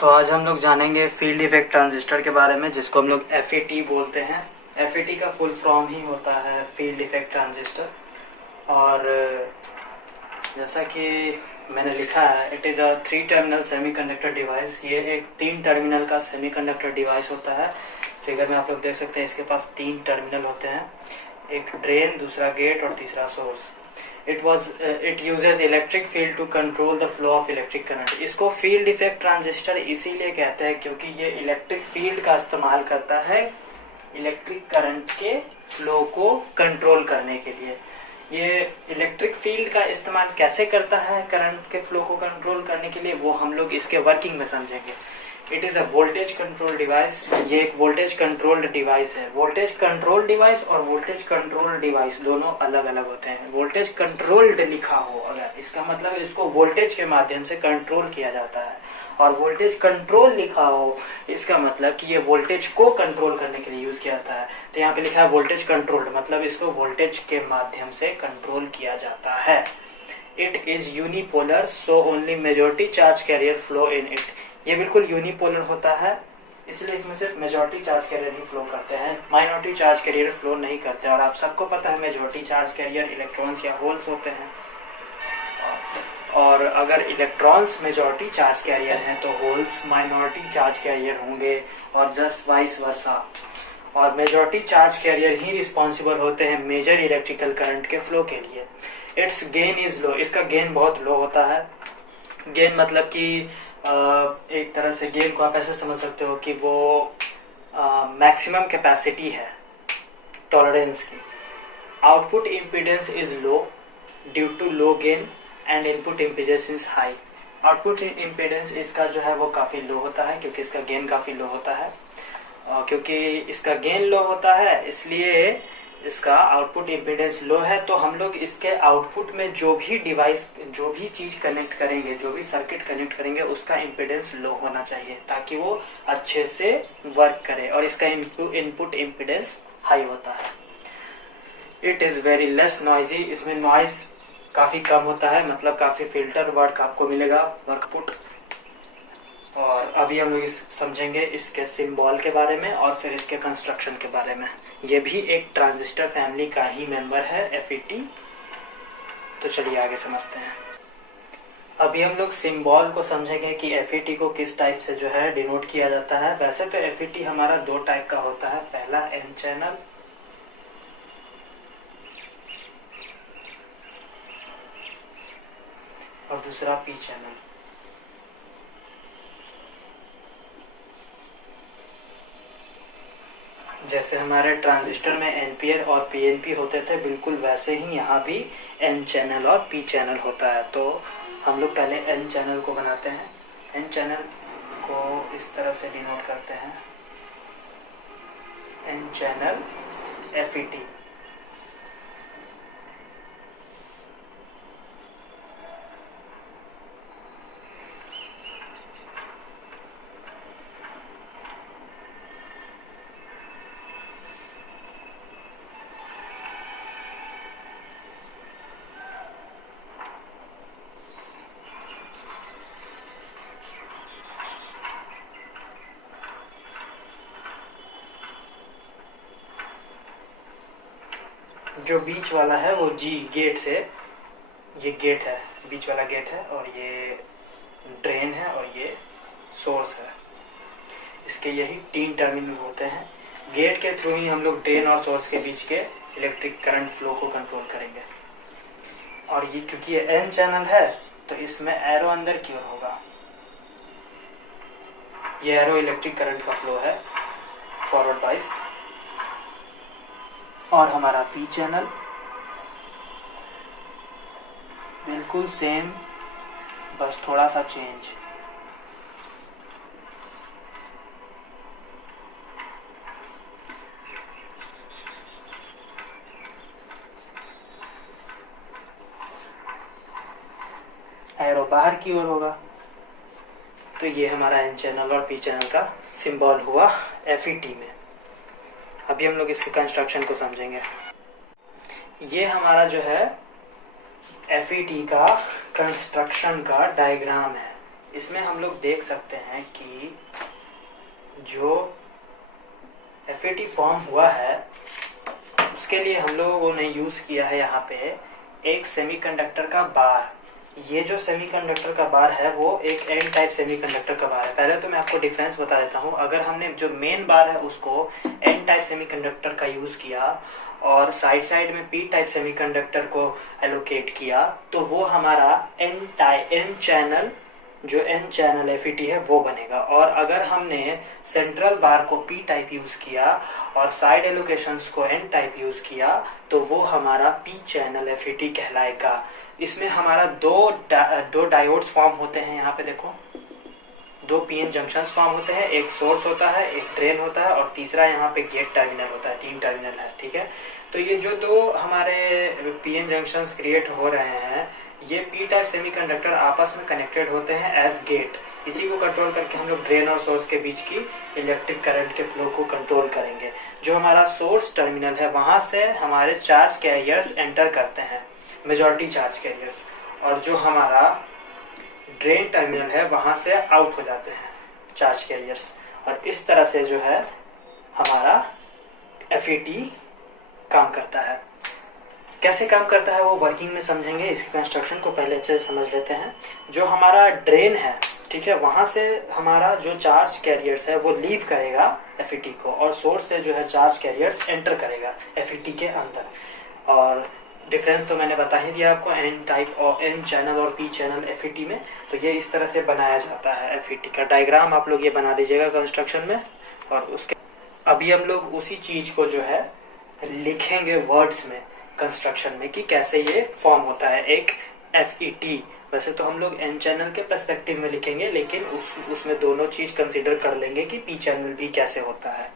तो आज हम लोग जानेंगे फील्ड इफेक्ट ट्रांजिस्टर के बारे में, जिसको हम लोग FET बोलते हैं। FET का फुल फॉर्म ही होता है फील्ड इफेक्ट ट्रांजिस्टर। और जैसा कि मैंने लिखा है, it is a 3 terminal semiconductor device. ये एक 3 टर्मिनल का सेमीकंडक्टर डिवाइस होता है। फिगर में आप लोग देख सकते हैं, इसके पास 3 टर्मिनल होते हैं, एक ड्रेन, दूसरा गेट और तीसरा source. It uses electric field to control the flow of electric current। इसको फील्ड इफेक्ट ट्रांजिस्टर इसीलिए कहते हैं क्योंकि ये इलेक्ट्रिक फील्ड का इस्तेमाल करता है इलेक्ट्रिक करंट के फ्लो को कंट्रोल करने के लिए। ये इलेक्ट्रिक फील्ड का इस्तेमाल कैसे करता है करंट के फ्लो को कंट्रोल करने के लिए, वो हम लोग इसके वर्किंग में समझेंगे। It is a voltage control device. ये एक वोल्टेज कंट्रोल्ड डिवाइस है। वोल्टेज कंट्रोल डिवाइस और वोल्टेज कंट्रोल डिवाइस दोनों अलग अलग होते हैं। वोल्टेज कंट्रोल्ड लिखा हो अगर, इसका मतलब इसको वोल्टेज के माध्यम से कंट्रोल किया जाता है, और वोल्टेज कंट्रोल लिखा हो इसका मतलब कि ये वोल्टेज को कंट्रोल करने के लिए यूज किया जाता है। तो यहाँ पे लिखा है वोल्टेज कंट्रोल्ड, मतलब इसको वोल्टेज के माध्यम से कंट्रोल किया जाता है। It is unipolar, so only majority charge career flow in it. ये बिल्कुल यूनिपोलर होता है, इसलिए इसमें सिर्फ मेजॉरिटी चार्ज कैरियर ही फ्लो करते हैं, माइनॉरिटी चार्ज कैरियर फ्लो नहीं करते। और आप सबको पता है मेजॉरिटी चार्ज कैरियर इलेक्ट्रॉन्स या होल्स होते हैं, और अगर इलेक्ट्रॉन्स मेजॉरिटी चार्ज कैरियर हैं तो होल्स माइनॉरिटी चार्ज कैरियर होंगे, और जस्ट वाइस वर्सा। और मेजॉरिटी चार्ज कैरियर ही रिस्पॉन्सिबल होते हैं मेजर इलेक्ट्रिकल करंट के फ्लो के लिए। It's gain is low. इसका गेन बहुत लो होता है। गेन मतलब कि एक तरह से गेन को आप ऐसे समझ सकते हो कि वो मैक्सिमम कैपेसिटी है टॉलरेंस की। Output impedance is low due to low gain and input impedance is high. Output impedance इसका जो है वो काफ़ी लो होता है क्योंकि इसका गेन काफ़ी लो होता है। क्योंकि इसका गेन लो होता है इसलिए इसका आउटपुट इम्पीडेंस लो है। तो हम लोग इसके आउटपुट में जो भी डिवाइस, जो भी चीज कनेक्ट करेंगे, जो भी सर्किट कनेक्ट करेंगे, उसका इम्पीडेंस लो होना चाहिए ताकि वो अच्छे से वर्क करे, और इसका इनपुट इम्पीडेंस हाई होता है। It is very less noisy. इसमें नॉइज काफी कम होता है, मतलब काफी फिल्टर वर्क आपको मिलेगा, वर्कपुट। और अभी हम लोग समझेंगे इसके सिंबल के बारे में और फिर इसके कंस्ट्रक्शन के बारे में। ये भी एक ट्रांजिस्टर फैमिली का ही मेंबर है, FET। तो चलिए आगे समझते हैं। अभी हम लोग सिंबल को समझेंगे कि FET को किस टाइप से जो है डिनोट किया जाता है। वैसे तो FET हमारा 2 टाइप का होता है, पहला N चैनल और दूसरा P चैनल। जैसे हमारे ट्रांजिस्टर में NPN और PNP होते थे, बिल्कुल वैसे ही यहाँ भी N चैनल और P चैनल होता है। तो हम लोग पहले N चैनल को बनाते हैं। N चैनल को इस तरह से डिनोट करते हैं, N चैनल FET। जो बीच वाला है वो G गेट से, ये गेट है, बीच वाला गेट है, और ये ड्रेन है, और ये सोर्स है। इसके यही 3 टर्मिनल होते हैं। गेट के थ्रू ही हम लोग ड्रेन और सोर्स के बीच के इलेक्ट्रिक करंट फ्लो को कंट्रोल करेंगे। और ये क्योंकि ये N चैनल है तो इसमें एरो अंदर की ओर होगा। ये एरो इलेक्ट्रिक करंट का फ्लो है, फॉरवर्ड बाइस। और हमारा P चैनल बिल्कुल सेम, बस थोड़ा सा चेंज। एरो बाहर की ओर होगा। तो ये हमारा N चैनल और P चैनल का सिंबल हुआ FET में। अभी हम लोग इसके कंस्ट्रक्शन को समझेंगे। ये हमारा जो है FET का कंस्ट्रक्शन का डायग्राम है। इसमें हम लोग देख सकते हैं कि जो FET फॉर्म हुआ है उसके लिए हम लोगों ने यूज़ किया है यहाँ पे एक सेमीकंडक्टर का बार। ये जो सेमीकंडक्टर का बार है वो एक एन टाइप सेमीकंडक्टर का बार है। पहले तो मैं आपको डिफरेंस बता देता हूँ। अगर हमने जो मेन बार है उसको एन टाइप सेमीकंडक्टर का यूज़ किया और साइड साइड में पी टाइप सेमीकंडक्टर को एलोकेट किया तो वो हमारा एन चैनल जो एन चैनल FET है वो बनेगा। और अगर हमने सेंट्रल बार को पी टाइप यूज किया और साइड एलोकेशंस को एन टाइप यूज किया तो वो हमारा पी चैनल FET कहलाएगा। इसमें हमारा दो डायोड्स फॉर्म होते हैं। यहाँ पे देखो दो पीएन जंक्शंस फॉर्म होते हैं, एक सोर्स होता है, एक ड्रेन होता है और तीसरा यहाँ पे गेट टर्मिनल होता है। 3 टर्मिनल है, ठीक है। तो ये जो दो हमारे पीएन जंक्शंस क्रिएट हो रहे हैं ये पी टाइप सेमीकंडक्टर आपस में कनेक्टेड होते हैं एज गेट। इसी को कंट्रोल करके हम लोग ड्रेन और सोर्स के बीच की इलेक्ट्रिक करंट के फ्लो को कंट्रोल करेंगे। जो हमारा सोर्स टर्मिनल है वहां से हमारे चार्ज कैरियर्स एंटर करते हैं, मेजॉरिटी चार्ज कैरियर्स, और जो हमारा ड्रेन टर्मिनल है वहां से आउट हो जाते हैं चार्ज कैरियर्स। और इस तरह से जो है हमारा FET काम करता है। कैसे काम करता है वो वर्किंग में समझेंगे। इसके कंस्ट्रक्शन को पहले अच्छे से समझ लेते हैं। जो हमारा ड्रेन है, ठीक है, वहां से हमारा जो चार्ज कैरियर्स है वो लीव करेगा FET को, और सोर्स से जो है चार्ज कैरियर्स एंटर करेगा FET के अंदर। और डिफरेंस तो मैंने बता ही दिया आपको एन टाइप और एन चैनल और पी चैनल FET में। तो ये इस तरह से बनाया जाता है FET का डायग्राम। आप लोग ये बना दीजिएगा कंस्ट्रक्शन में। और उसके अभी हम लोग उसी चीज को जो है लिखेंगे वर्ड्स में कंस्ट्रक्शन में कि कैसे ये फॉर्म होता है एक FET। वैसे तो हम लोग एन चैनल के पर्सपेक्टिव में लिखेंगे, लेकिन उसमें दोनों चीज कंसीडर कर लेंगे कि पी चैनल भी कैसे होता है।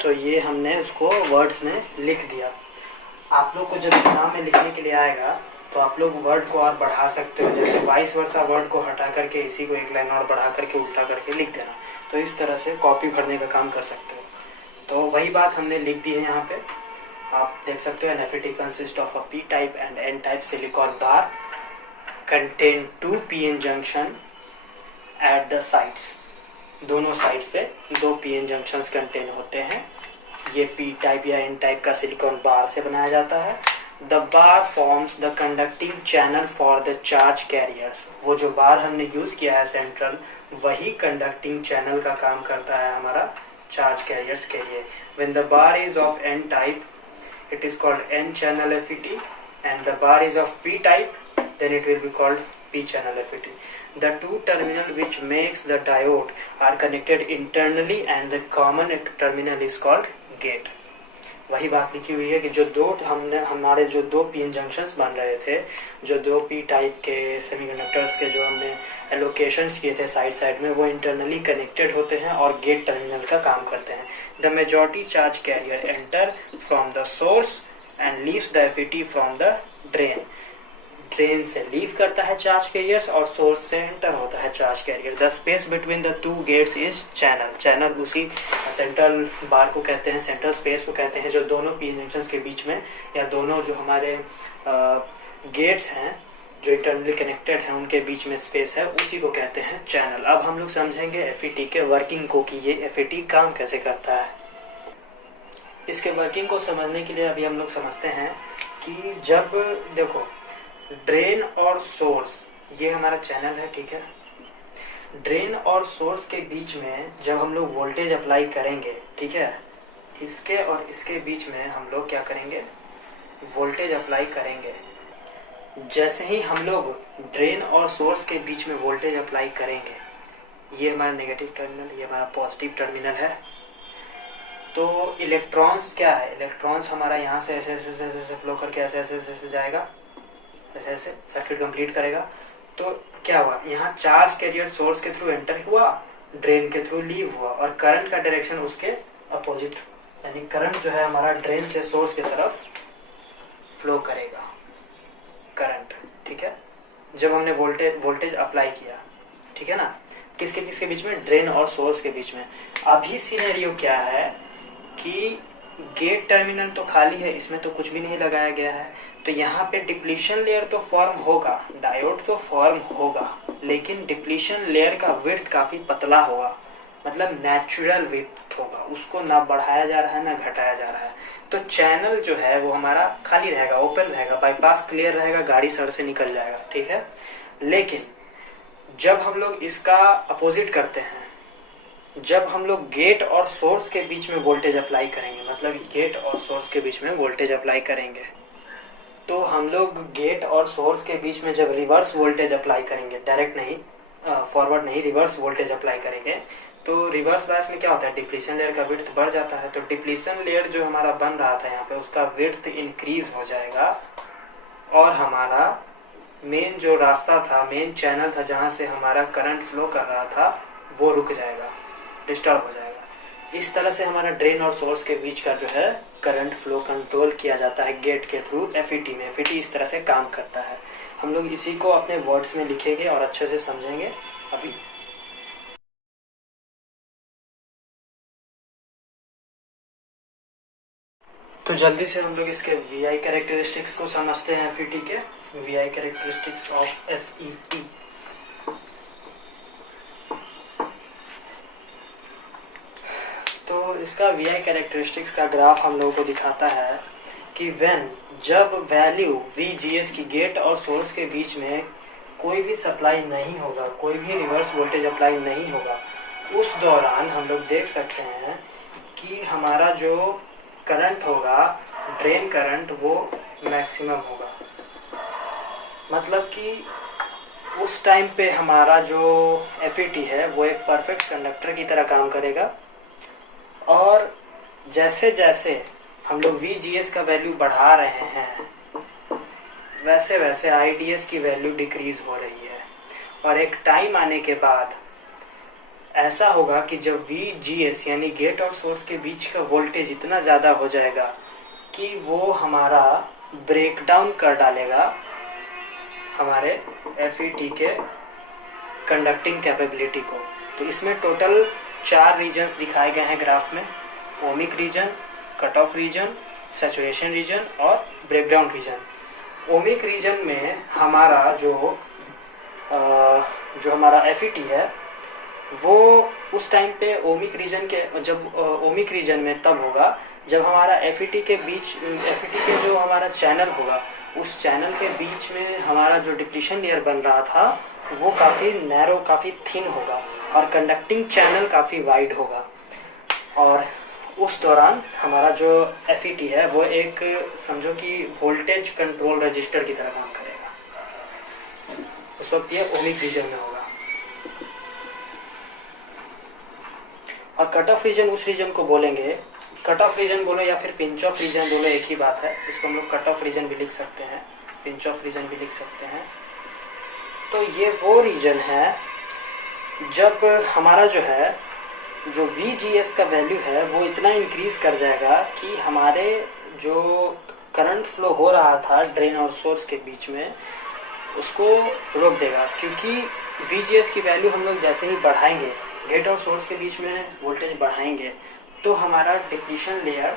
तो ये हमने उसको वर्ड्स में लिख दिया। आप लोग को जब एग्जाम में लिखने के लिए आएगा तो आप लोग वर्ड को और बढ़ा सकते हो। जैसे वाइस वर्सा वर्ड को हटा करके इसी को एक लाइन और बढ़ा करके उल्टा करके लिख देना। तो इस तरह से कॉपी भरने का काम कर सकते हो। तो वही बात हमने लिख दी है यहाँ पे। आप देख सकते हो FET consist of a P type and N type silicon bar contain 2 PN junction at the sides. दोनों साइड्स पे 2 PN जंक्शंस कंटेन होते हैं। ये P टाइप या N टाइप का सिलिकॉन बार से बनाया जाता है। The bar forms the conducting channel for the charge carriers. वो जो बार हमने यूज किया है सेंट्रल, वही कंडक्टिंग चैनल का काम करता है हमारा चार्ज कैरियर्स के लिए। When the bar is of N type, it is called N channel FET, and the bar is of P type, then it will be called P channel FET. The two terminal which makes the diode are connected internally, and the common terminal is called gate. वही बात लिखी हुई है कि जो हमारे जो दो पीएन जंक्शंस बन रहे थे, जो 2 पी टाइप के सेमीकंडक्टर्स के जो हमने एलोकेशंस किए थे साइड साइड में, वो इंटरनली कनेक्टेड होते हैं और गेट टर्मिनल का काम करते हैं। The majority charge carrier enter from the source and leaves the FET from the drain. Drain से लीव करता है चार्ज कैरियर्स और सोर्स से एंटर होता है charge carrier. The space between the 2 gates is channel. Channel उसी central bar को कहते हैं, सेंट्रल स्पेस को कहते हैं, जो दोनों पी जंक्शंस के बीच में या दोनों जो हमारे गेट्स हैं जो इंटरनली कनेक्टेड हैं उनके बीच में स्पेस है, उसी को कहते हैं चैनल। अब हम लोग समझेंगे FET के वर्किंग को कि ये FET काम कैसे करता है। इसके वर्किंग को समझने के लिए अभी हम लोग समझते हैं कि जब देखो ड्रेन और सोर्स, ये हमारा चैनल है, ठीक है। ड्रेन और सोर्स के बीच में जब हम लोग वोल्टेज अप्लाई करेंगे, ठीक है, इसके और इसके बीच में हम लोग क्या करेंगे, वोल्टेज अप्लाई करेंगे। जैसे ही हम लोग ड्रेन और सोर्स के बीच में वोल्टेज अप्लाई करेंगे, ये हमारा नेगेटिव टर्मिनल, ये हमारा पॉजिटिव टर्मिनल है, तो इलेक्ट्रॉन्स क्या है, इलेक्ट्रॉन्स हमारा यहाँ से ऐसे ऐसे ऐसे ऐसे फ्लो करके ऐसे ऐसे ऐसे जाएगा, ऐसे ऐसे सर्किट कंप्लीट करेगा। तो क्या हुआ, यहाँ चार्ज कैरियर सोर्स के थ्रू एंटर हुआ, ड्रेन के थ्रू लीव हुआ, और करंट का डायरेक्शन उसके अपोजिट, यानी करंट जो है हमारा ड्रेन से सोर्स की तरफ फ्लो करेगा करंट, ठीक है। जब हमने वोल्टेज अप्लाई किया, ठीक है ना, किसके बीच में, ड्रेन और सोर्स के बीच में। अभी सिनेरियो क्या है कि गेट टर्मिनल तो खाली है, इसमें तो कुछ भी नहीं लगाया गया है, तो यहाँ पे डिप्लीशन लेयर तो फॉर्म होगा, डायोड तो फॉर्म होगा, लेकिन डिप्लीशन लेयर का विड्थ काफी पतला होगा, मतलब नेचुरल विड्थ होगा, उसको ना बढ़ाया जा रहा है ना घटाया जा रहा है। तो चैनल जो है वो हमारा खाली रहेगा, ओपन रहेगा, बाईपास क्लियर रहेगा, गाड़ी सर से निकल जाएगा, ठीक है। लेकिन जब हम लोग इसका अपोजिट करते हैं, जब हम लोग गेट और सोर्स के बीच में वोल्टेज अप्लाई करेंगे, मतलब गेट और सोर्स के बीच में वोल्टेज अप्लाई करेंगे, तो हम लोग गेट और सोर्स के बीच में जब रिवर्स वोल्टेज अप्लाई करेंगे, डायरेक्ट नहीं, फॉरवर्ड नहीं, रिवर्स वोल्टेज अप्लाई करेंगे, तो रिवर्स बायस में क्या होता है, डिप्लीशन लेयर का विड्थ बढ़ जाता है। तो डिप्लीशन लेयर जो हमारा बन रहा था यहाँ पे, उसका विड्थ इंक्रीज हो जाएगा और हमारा मेन जो रास्ता था, मेन चैनल था जहाँ से हमारा करंट फ्लो कर रहा था, वो रुक जाएगा, डिस्टर्ब हो जाएगा। इस तरह से हमारा ड्रेन और सोर्स के बीच का जो है करंट फ्लो कंट्रोल किया जाता है गेट के थ्रू एफईटी में। एफईटी इस तरह से काम करता है। हम लोग इसी को अपने वर्ड्स में लिखेंगे और अच्छे से समझेंगे अभी। तो जल्दी से हम लोग इसके वीआई कैरेक्टरिस्टिक्स को समझते हैं। एफईटी के वीआई कैरेक्टरिस्टिक्स ऑफ एफईटी। तो इसका वीआई कैरेक्टरिस्टिक्स का ग्राफ हम लोगों को दिखाता है कि जब वैल्यू VGS की गेट और सोर्स के बीच में कोई भी सप्लाई नहीं होगा, कोई भी रिवर्स वोल्टेज अप्लाई नहीं होगा, उस दौरान हम लोग देख सकते हैं कि हमारा जो करंट होगा, ड्रेन करंट, वो मैक्सिमम होगा। मतलब कि उस टाइम पे हमारा जो एफईटी है वो एक परफेक्ट कंडक्टर की तरह काम करेगा, और जैसे जैसे हम लोग VGS का वैल्यू बढ़ा रहे हैं, वैसे वैसे IDS की वैल्यू डिक्रीज हो रही है। और एक टाइम आने के बाद ऐसा होगा कि जब VGS यानी गेट और सोर्स के बीच का वोल्टेज इतना ज़्यादा हो जाएगा कि वो हमारा ब्रेकडाउन कर डालेगा हमारे एफईटी के कंडक्टिंग कैपेबिलिटी को। तो इसमें टोटल 4 रीजन्स दिखाए गए हैं ग्राफ में: ohmic region, cut off region, saturation region और ब्रेकडाउन रीजन। ओमिक रीजन में हमारा जो हमारा एफईटी है वो उस टाइम पे ओमिक रीजन के, जब ओमिक रीजन में तब होगा जब हमारा एफईटी के जो हमारा चैनल होगा, उस चैनल के बीच में हमारा जो डिप्लीशन लेयर बन रहा था वो काफ़ी नैरो, काफ़ी थिन होगा और कंडक्टिंग चैनल काफ़ी वाइड होगा। और उस दौरान हमारा जो एफईटी है वो एक, समझो कि वोल्टेज कंट्रोल रजिस्टर की तरह काम करेगा। उस वक्त ये ओमिक रीजन में होगा। और कट ऑफ रीजन उस रीजन को बोलेंगे, कट ऑफ रीजन बोलो या फिर पिंच ऑफ रीजन बोलो, एक ही बात है। इसको हम लोग कट ऑफ रीजन भी लिख सकते हैं, पिंच ऑफ रीजन भी लिख सकते हैं। तो ये वो रीजन है जब हमारा जो VGS का वैल्यू है वो इतना इंक्रीज कर जाएगा कि हमारे जो करंट फ्लो हो रहा था ड्रेन और सोर्स के बीच में, उसको रोक देगा। क्योंकि VGS की वैल्यू हम लोग जैसे ही बढ़ाएंगे, गेट और सोर्स के बीच में वोल्टेज बढ़ाएंगे, तो हमारा डिप्लीशन लेयर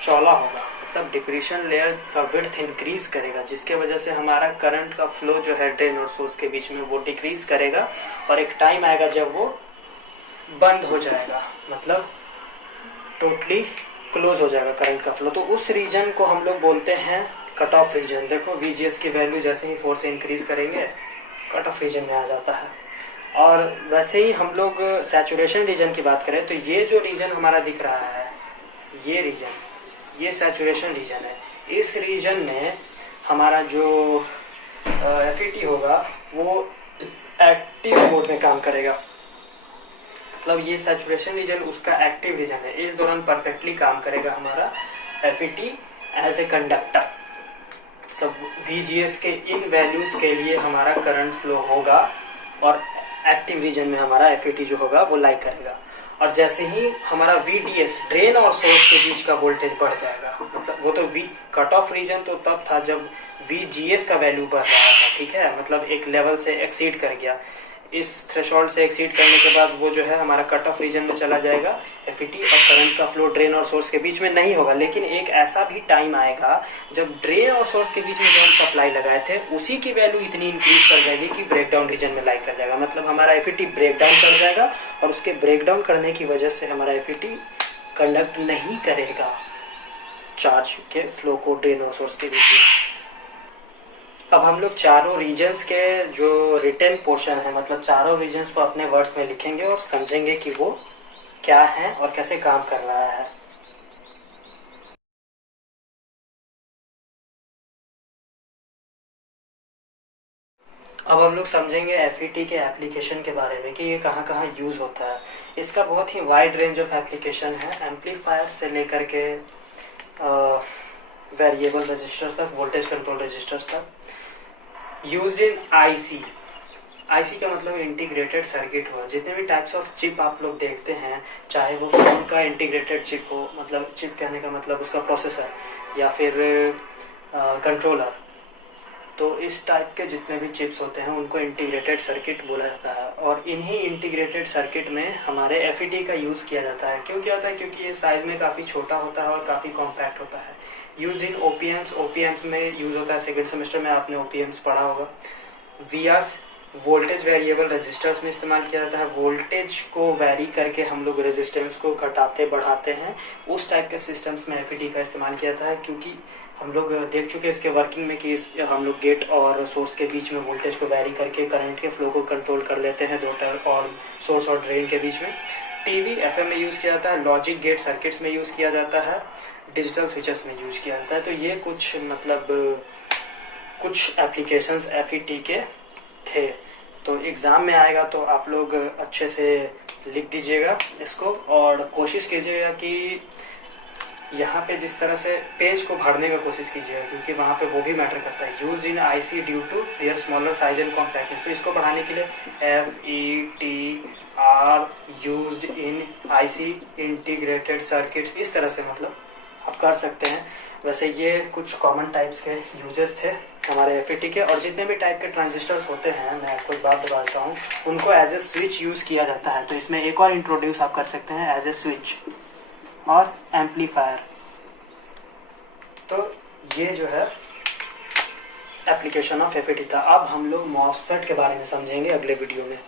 चौड़ा होगा, मतलब डिप्लीशन लेयर का विड्थ इंक्रीज करेगा, जिसके वजह से हमारा करंट का फ्लो जो है ड्रेन और सोर्स के बीच में वो डिक्रीज करेगा। और एक टाइम आएगा जब वो बंद हो जाएगा, मतलब टोटली क्लोज हो जाएगा करंट का फ्लो। तो उस रीजन को हम लोग बोलते हैं कट ऑफ रीजन। देखो VGS की वैल्यू जैसे ही 4 से इंक्रीज करेंगे, कट ऑफ रीजन में आ जाता है। और वैसे ही हम लोग सैचुरेशन रीजन की बात करें तो ये जो रीजन हमारा दिख रहा है, ये रीजन, ये सैचुरेशन रीजन है। इस रीजन में हमारा जो एफईटी होगा वो एक्टिव मोड में काम करेगा, मतलब ये सैचुरेशन रीजन उसका एक्टिव रीजन है। इस दौरान परफेक्टली काम करेगा हमारा एफईटी एज ए कंडक्टर। तब VGS के इन वैल्यूज के लिए हमारा करंट फ्लो होगा और एक्टिव रीजन में हमारा एफईटी जो होगा वो लाई करेगा। और जैसे ही हमारा VDS ड्रेन और सोर्स के बीच का वोल्टेज बढ़ जाएगा, मतलब वो तो कट ऑफ रीजन तो तब था जब VGS का वैल्यू बढ़ रहा था, ठीक है, मतलब एक लेवल से एक्सीड कर गया। इस थ्रेशोल्ड से एक्सीड करने के बाद वो जो है हमारा कट ऑफ रीजन में चला जाएगा FET, और करंट का फ्लो ड्रेन और सोर्स के बीच में नहीं होगा। लेकिन एक ऐसा भी टाइम आएगा जब ड्रेन और सोर्स के बीच में जो हम सप्लाई लगाए थे उसी की वैल्यू इतनी इंक्रीज कर जाएगी कि ब्रेकडाउन रीजन में लाइक कर जाएगा। मतलब हमारा FET ब्रेकडाउन कर जाएगा और उसके ब्रेकडाउन करने की वजह से हमारा FET कंडक्ट नहीं करेगा चार्ज के फ्लो को ड्रेन और सोर्स के बीच में। अब हम लोग चारों रीजन्स के जो रिटन पोर्शन है, मतलब चारों रीजन्स को अपने वर्ड्स में लिखेंगे और समझेंगे कि वो क्या है और कैसे काम कर रहा है। अब हम लोग समझेंगे FET के एप्लीकेशन के बारे में कि ये कहाँ कहाँ यूज़ होता है। इसका बहुत ही वाइड रेंज ऑफ एप्लीकेशन है, एम्पलीफायर से लेकर के वेरिएबल रजिस्टर्स तक, वोल्टेज कंट्रोल रजिस्टर्स तक। यूज्ड इन IC का मतलब इंटीग्रेटेड सर्किट हुआ। जितने भी टाइप्स ऑफ चिप आप लोग देखते हैं, चाहे वो फोन का इंटीग्रेटेड चिप हो, मतलब चिप कहने का मतलब उसका प्रोसेसर, या फिर कंट्रोलर, तो इस टाइप के जितने भी चिप्स होते हैं उनको इंटीग्रेटेड सर्किट बोला जाता है। और इन्हीं इंटीग्रेटेड सर्किट में हमारे FET का यूज़ किया जाता है। क्यों किया जाता है? क्योंकि ये साइज में काफ़ी छोटा होता है और काफ़ी कॉम्पैक्ट होता है। यूज इन OPMs में यूज़ होता है। सेकेंड सेमेस्टर में आपने OPMs पढ़ा होगा। VRs, वोल्टेज वेरिएबल रजिस्टर्स में इस्तेमाल किया जाता है। वोल्टेज को वैरी करके हम लोग रेजिस्टेंस को घटाते बढ़ाते हैं, उस टाइप के सिस्टम्स में FET का इस्तेमाल किया जाता है। क्योंकि हम लोग देख चुके हैं इसके वर्किंग में कि हम लोग गेट और सोर्स के बीच में वोल्टेज को वैरी करके करंट के फ्लो को कंट्रोल कर लेते हैं, दो टर्म और सोर्स और ड्रेन के बीच में। TV FM में यूज़ किया जाता है, लॉजिक गेट सर्किट्स में यूज़ किया जाता है, डिजिटल स्विचेस में यूज़ किया जाता है। तो ये कुछ कुछ एप्लीकेशंस FET के थे। तो एग्ज़ाम में आएगा तो आप लोग अच्छे से लिख दीजिएगा इसको, और कोशिश कीजिएगा कि यहाँ पे जिस तरह से पेज को भरने का कोशिश कीजिएगा, क्योंकि वहाँ पे वो भी मैटर करता है। Use in IC due to their smaller size and compactness. तो इसको बढ़ाने के लिए FET are used in IC integrated circuits, इस तरह से मतलब आप कर सकते हैं। वैसे ये कुछ कॉमन टाइप्स के यूजेस थे हमारे FET के। और जितने भी टाइप के ट्रांजिस्टर्स होते हैं, मैं आपको एक बात बताता हूँ, उनको एज ए स्विच यूज़ किया जाता है। तो इसमें एक और इंट्रोड्यूस आप कर सकते हैं, एज ए स्विच और एम्पलीफायर। तो ये जो है एप्लीकेशन ऑफ FET था। अब हम लोग MOSFET के बारे में समझेंगे अगले वीडियो में।